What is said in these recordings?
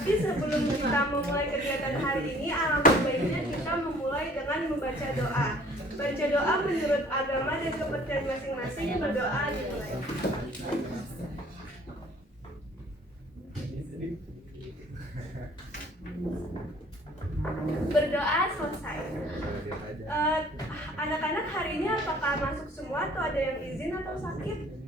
Tapi sebelum kita memulai kegiatan hari ini, alangkah baiknya kita memulai dengan membaca doa. Baca doa menurut agama dan kepercayaan masing-masing. Berdoa dimulai. Berdoa selesai. Anak-anak hari ini apakah masuk semua atau ada yang izin atau sakit?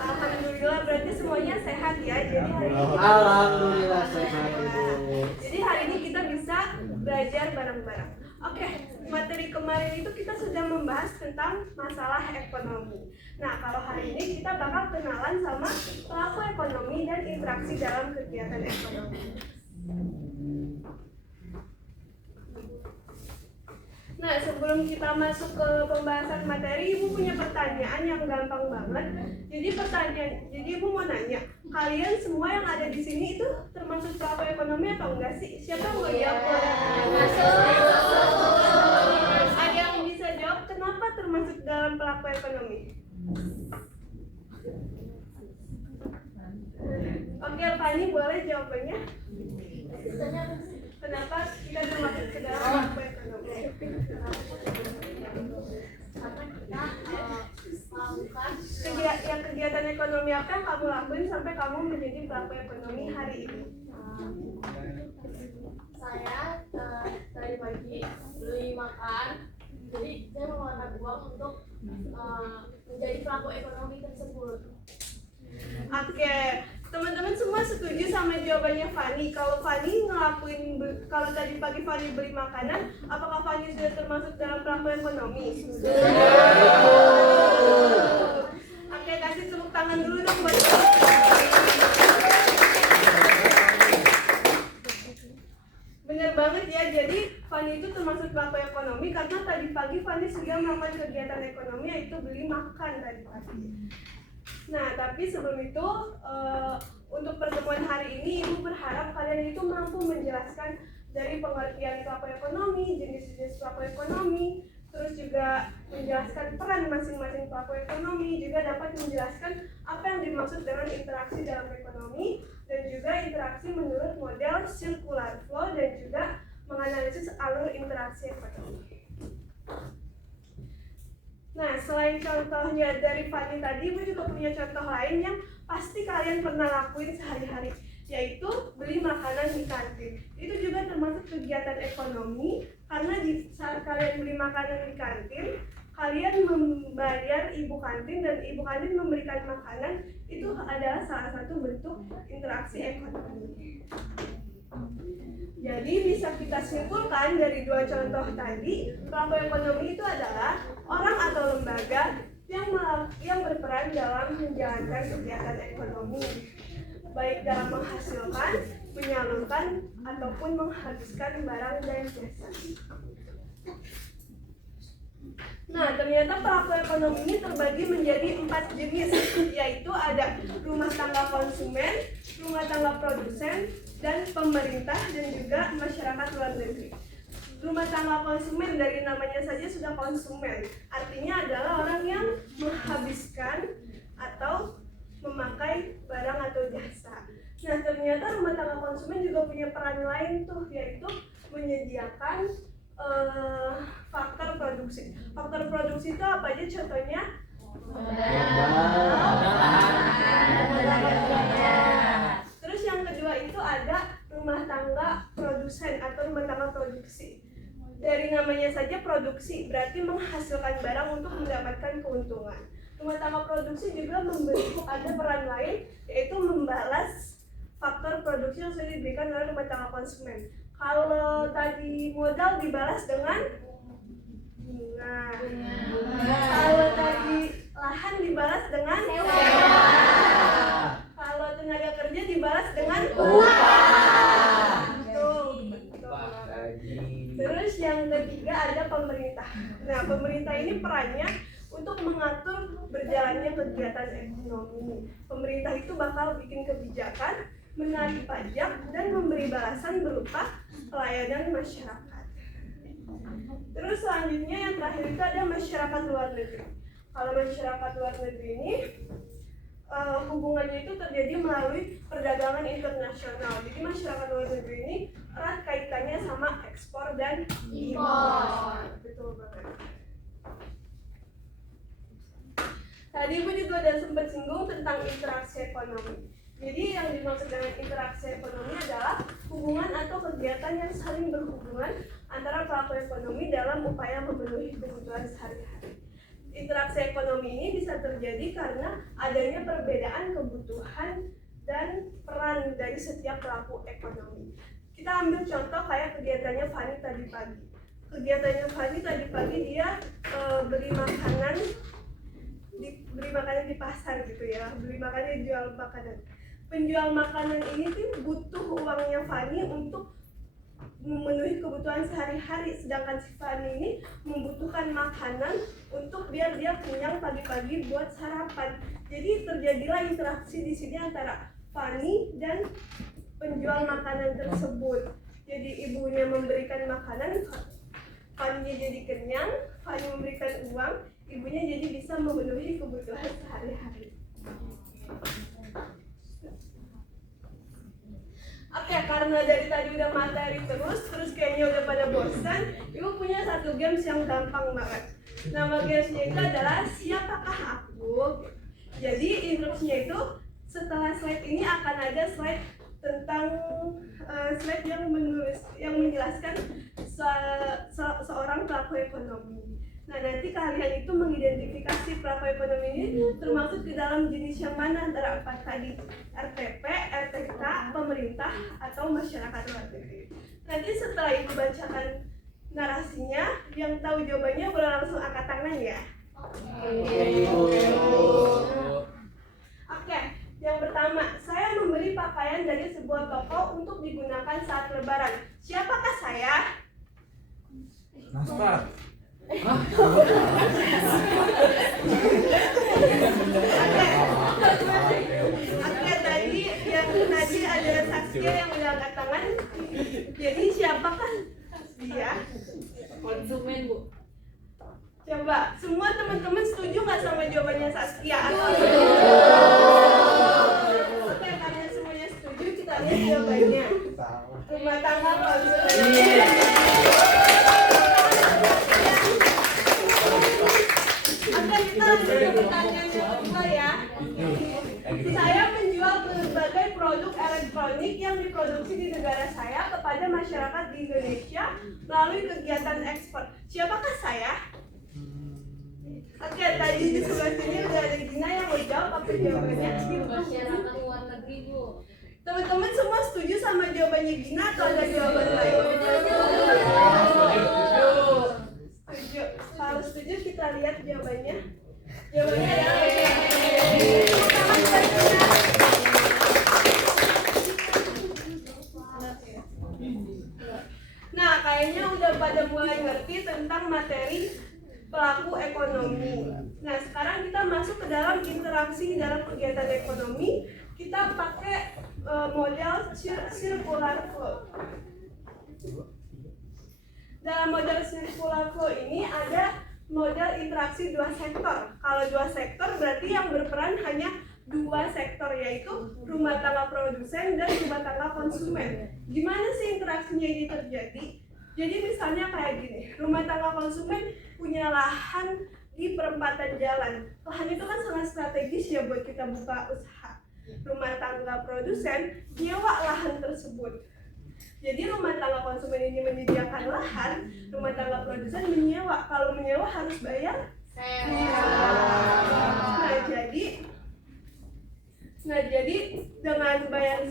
Alhamdulillah, berarti semuanya sehat ya. Jadi hari ini Alhamdulillah sehat Ibu. Jadi hari ini kita bisa belajar bareng-bareng. Oke, materi kemarin itu kita sudah membahas tentang masalah ekonomi. Nah, kalau hari ini kita bakal kenalan sama pelaku ekonomi dan interaksi dalam kegiatan ekonomi. Nah, sebelum kita masuk ke pembahasan materi, Ibu punya pertanyaan yang gampang banget. Jadi Ibu mau nanya, kalian semua yang ada di sini itu termasuk pelaku ekonomi atau enggak sih? Siapa yang mau jawab? Masuk. Ada yang bisa jawab kenapa termasuk dalam pelaku ekonomi? Oke, Fani boleh jawabannya? Kenapa kita termasuk ke dalam pelaku ekonomi? Karena kita melakukan kegiatan ekonomi apa yang kamu lakuin sampai kamu menjadi pelaku ekonomi hari ini? saya dari pagi beli makan, jadi saya mengeluarkan uang untuk menjadi pelaku ekonomi tersebut. Oke, teman-teman semua setuju sama jawabannya Fani. Kalau Fani kalau tadi pagi Fani beli makanan, apakah Fani sudah termasuk dalam pelaku ekonomi? Oke, kasih tepuk tangan dulu dong buat bener banget ya, jadi Fani itu termasuk pelaku ekonomi karena tadi pagi Fani sudah melakukan kegiatan ekonomi yaitu beli makan tadi pagi. Nah, tapi sebelum itu untuk pertemuan hari ini Ibu berharap kalian itu mampu menjelaskan dari pengertian pelaku ekonomi, jenis-jenis pelaku ekonomi, terus juga menjelaskan peran masing-masing pelaku ekonomi, juga dapat menjelaskan apa yang dimaksud dengan interaksi dalam ekonomi, dan juga interaksi menurut model circular flow, dan juga menganalisis alur interaksi ekonomi. Nah, selain contohnya dari Fani tadi, Ibu juga punya contoh lain yang pasti kalian pernah lakuin sehari-hari, yaitu beli makanan di kantin. Itu juga termasuk kegiatan ekonomi, karena di saat kalian beli makanan di kantin, kalian membayar ibu kantin dan ibu kantin memberikan makanan. Itu adalah salah satu bentuk interaksi ekonomi. Jadi bisa kita simpulkan dari dua contoh tadi, pelaku ekonomi itu adalah orang atau lembaga yang berperan dalam menjalankan kegiatan ekonomi, baik dalam menghasilkan, menyalurkan, ataupun menghabiskan barang dan jasa. Nah, ternyata pelaku ekonomi ini terbagi menjadi 4 jenis, yaitu ada rumah tangga konsumen, rumah tangga produsen, dan pemerintah, dan juga masyarakat luar negeri. Rumah tangga konsumen dari namanya saja sudah konsumen, artinya adalah orang yang menghabiskan atau memakai barang atau jasa. Nah, ternyata rumah tangga konsumen juga punya peran lain tuh, yaitu menyediakan faktor produksi. Faktor produksi itu apa aja contohnya? Terus yang kedua itu ada rumah tangga produsen atau rumah tangga produksi. Dari namanya saja produksi, berarti menghasilkan barang untuk mendapatkan keuntungan. Rumah tangga produksi juga ada peran lain, yaitu membalas faktor produksi yang sudah diberikan oleh rumah tangga konsumen. Kalau tadi modal dibalas dengan bunga. Kalau tadi lahan dibalas dengan sewa. Kalau tenaga kerja dibalas dengan upah. Betul. Terus yang ketiga ada pemerintah. Nah, pemerintah ini perannya untuk mengatur berjalannya kegiatan ekonomi. Pemerintah itu bakal bikin kebijakan, menarik pajak, dan memberi balasan berupa pelayanan masyarakat. Terus selanjutnya yang terakhir itu ada masyarakat luar negeri. Kalau masyarakat luar negeri ini hubungannya itu terjadi melalui perdagangan internasional. Jadi masyarakat luar negeri ini erat kaitannya sama ekspor dan impor. Betul banget. Tadi Ibu juga udah sempat singgung tentang interaksi ekonomi. Jadi yang dimaksud dengan interaksi ekonomi adalah hubungan atau kegiatan yang saling berhubungan antara pelaku ekonomi dalam upaya memenuhi kebutuhan sehari-hari. Interaksi ekonomi ini bisa terjadi karena adanya perbedaan kebutuhan dan peran dari setiap pelaku ekonomi. Kita ambil contoh kayak kegiatannya Fani tadi pagi. Kegiatannya Fani tadi pagi dia beli makanan di pasar gitu ya, beli makanan, jual makanan. Penjual makanan ini tuh butuh uangnya Fani untuk memenuhi kebutuhan sehari-hari, sedangkan si Fani ini membutuhkan makanan untuk biar dia kenyang pagi-pagi buat sarapan. Jadi terjadilah interaksi di sini antara Fani dan penjual makanan tersebut. Jadi ibunya memberikan makanan, Fani jadi kenyang, Fani memberikan uang, ibunya jadi bisa memenuhi kebutuhan sehari-hari. Oke, karena dari tadi udah materi terus kayaknya udah pada bosan, Ibu punya satu games yang gampang banget. Nama gamesnya itu adalah Siapakah Aku? Jadi instruksinya itu setelah slide ini akan ada slide tentang slide yang menjelaskan seorang pelaku ekonomi. Nah, nanti kalian itu mengidentifikasi pelaku ekonomi ini termasuk ke dalam jenis yang mana antara 4 tadi, RTP, RTK, pemerintah, atau masyarakat luar negeri. Nanti setelah Ibu bacakan narasinya, yang tahu jawabannya boleh langsung angkat tangan ya. Oke, yang pertama, saya membeli pakaian dari sebuah toko untuk digunakan saat lebaran. Siapakah saya? Nastar. Oke, tadi ada Saskia yang udah angkat tangan. Jadi siapakah dia? Konsumen, Bu. Coba, semua teman-teman setuju nggak sama jawabannya Saskia? Oke, karena semuanya setuju, kita lihat jawabannya. Rumah tangga konsumen. Oke, kita lanjut ke pertanyaan yang kedua ya. Saya menjual berbagai produk elektronik yang diproduksi di negara saya kepada masyarakat di Indonesia melalui kegiatan ekspor. Siapakah saya? Oke, tadi di sebelah sini udah ada Gina yang mau jawab apa jawabannya? Masyarakat luar negeri, Bu. Teman-teman semua setuju sama jawabannya Gina atau ada jawaban lain? Setuju. Kalau setuju kita lihat jawabannya. Jawabannya adalah Nah, kayaknya udah pada mulai ngerti tentang materi pelaku ekonomi. Nah, sekarang kita masuk ke dalam interaksi dalam kegiatan ekonomi. Kita pakai model circular flow. Dalam model circular flow ini ada model interaksi dua sektor. Kalau dua sektor berarti yang berperan hanya dua sektor, yaitu rumah tangga produsen dan rumah tangga konsumen. Gimana sih interaksinya ini terjadi? Jadi misalnya kayak gini, rumah tangga konsumen punya lahan di perempatan jalan. Lahan itu kan sangat strategis ya buat kita buka usaha. Rumah tangga produsen nyewa lahan tersebut. Jadi rumah tangga konsumen ini menyediakan lahan, rumah tangga produsen menyewa. Kalau menyewa harus bayar sewa. Nah jadi dengan bayar,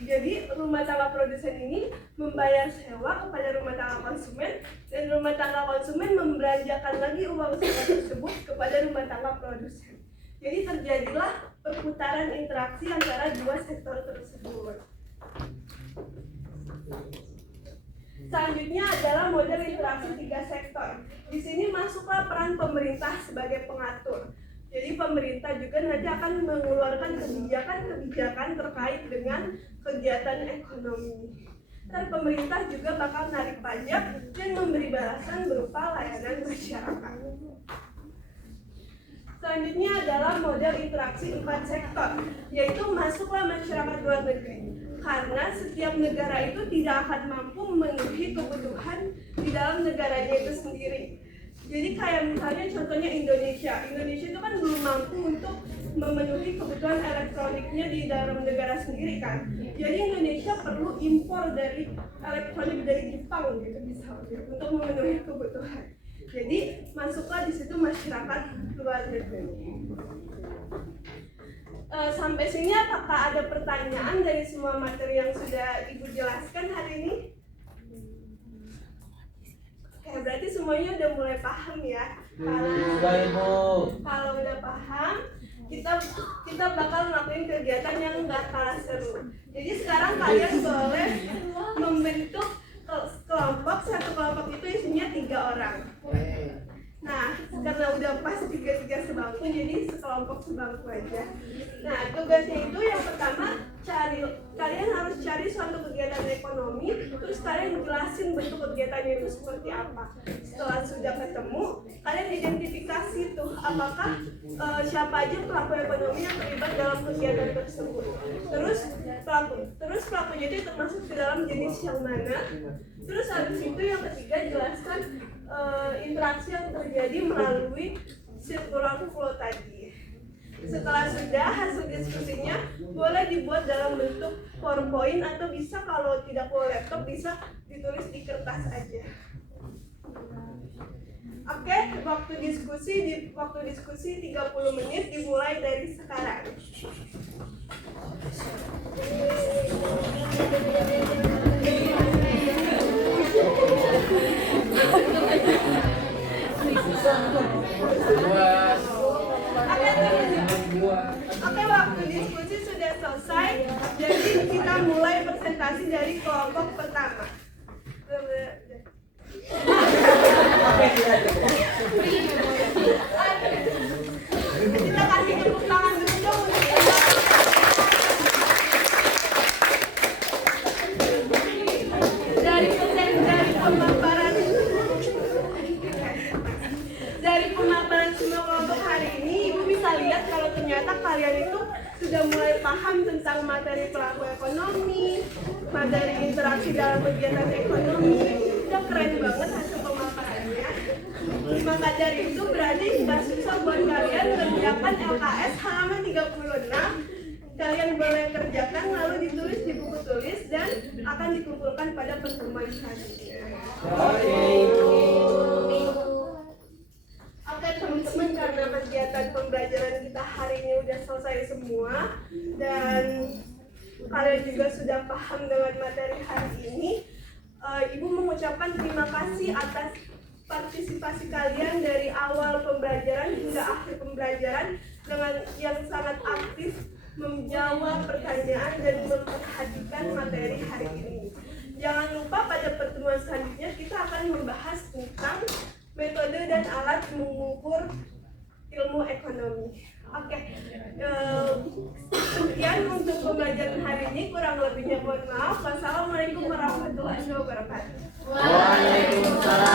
jadi rumah tangga produsen ini membayar sewa kepada rumah tangga konsumen, dan rumah tangga konsumen membelanjakan lagi uang sewa tersebut kepada rumah tangga produsen. Jadi terjadilah perputaran interaksi antara dua sektor tersebut. Selanjutnya adalah model interaksi tiga sektor. Di sini masuklah peran pemerintah sebagai pengatur. Jadi pemerintah juga nanti akan mengeluarkan kebijakan-kebijakan terkait dengan kegiatan ekonomi. Dan pemerintah juga bakal narik pajak dan memberi balasan berupa layanan masyarakat. Selanjutnya adalah model interaksi 4 sektor, yaitu masuklah masyarakat luar negeri. Karena setiap negara itu tidak akan mampu memenuhi kebutuhan di dalam negaranya itu sendiri. Jadi kayak misalnya contohnya Indonesia itu kan belum mampu untuk memenuhi kebutuhan elektroniknya di dalam negara sendiri kan. Jadi Indonesia perlu impor dari elektronik dari Jepang gitu misalnya untuk memenuhi kebutuhan. Jadi masuklah di situ masyarakat luar negeri. Sampai sini apakah ada pertanyaan dari semua materi yang sudah Ibu jelaskan hari ini? Oke, berarti semuanya udah mulai paham ya. Kalau udah paham, kita bakal ngelakuin kegiatan yang nggak kalah seru. Jadi sekarang kalian boleh membentuk kelompok, satu kelompok itu isinya 3 orang. Nah, karena udah pas 3-3 sebangku, jadi sekelompok sebangku aja. Nah, tugasnya itu yang pertama, kalian harus cari suatu kegiatan ekonomi, terus kalian jelasin bentuk kegiatannya itu seperti apa. Setelah sudah ketemu, kalian identifikasi tuh apakah siapa aja pelaku ekonomi yang terlibat dalam kegiatan tersebut. Terus pelakunya itu termasuk ke dalam jenis yang mana. Terus habis itu yang ketiga jelaskan interaksi yang terjadi melalui circular flow tadi. Setelah sudah hasil diskusinya boleh dibuat dalam bentuk PowerPoint atau bisa kalau tidak bawa laptop bisa ditulis di kertas aja. Oke, waktu diskusi 30 menit dimulai dari sekarang. Oke, waktu diskusi sudah selesai. Jadi kita mulai presentasi dari kelompok pertama. Kita kasih tepuk tangan dulu dong. Dari pemaparan semua kelompok hari ini, Ibu bisa lihat kalau ternyata kalian itu sudah mulai paham tentang materi pelaku ekonomi, materi interaksi dalam kegiatan ekonomi. Udah keren banget hasil pemaparannya. Maka dari itu berarti nggak susah buat kalian mengerjakan LKS halaman 36. Kalian boleh kerjakan lalu ditulis di buku tulis dan akan dikumpulkan pada pertemuan selanjutnya. Oke teman-teman, karena kegiatan pembelajaran kita hari ini udah selesai semua dan kalian juga sudah paham dengan materi hari ini, Ibu mengucapkan terima kasih atas partisipasi kalian dari awal pembelajaran hingga akhir pembelajaran dengan yang sangat aktif menjawab pertanyaan dan memperhatikan materi hari ini. Jangan lupa pada pertemuan selanjutnya kita akan membahas tentang metode dan alat mengukur ilmu ekonomi. Oke, sekian untuk pembelajaran hari ini. Kurang lebihnya mohon maaf. Wassalamualaikum warahmatullahi wabarakatuh. Waalaikumsalam.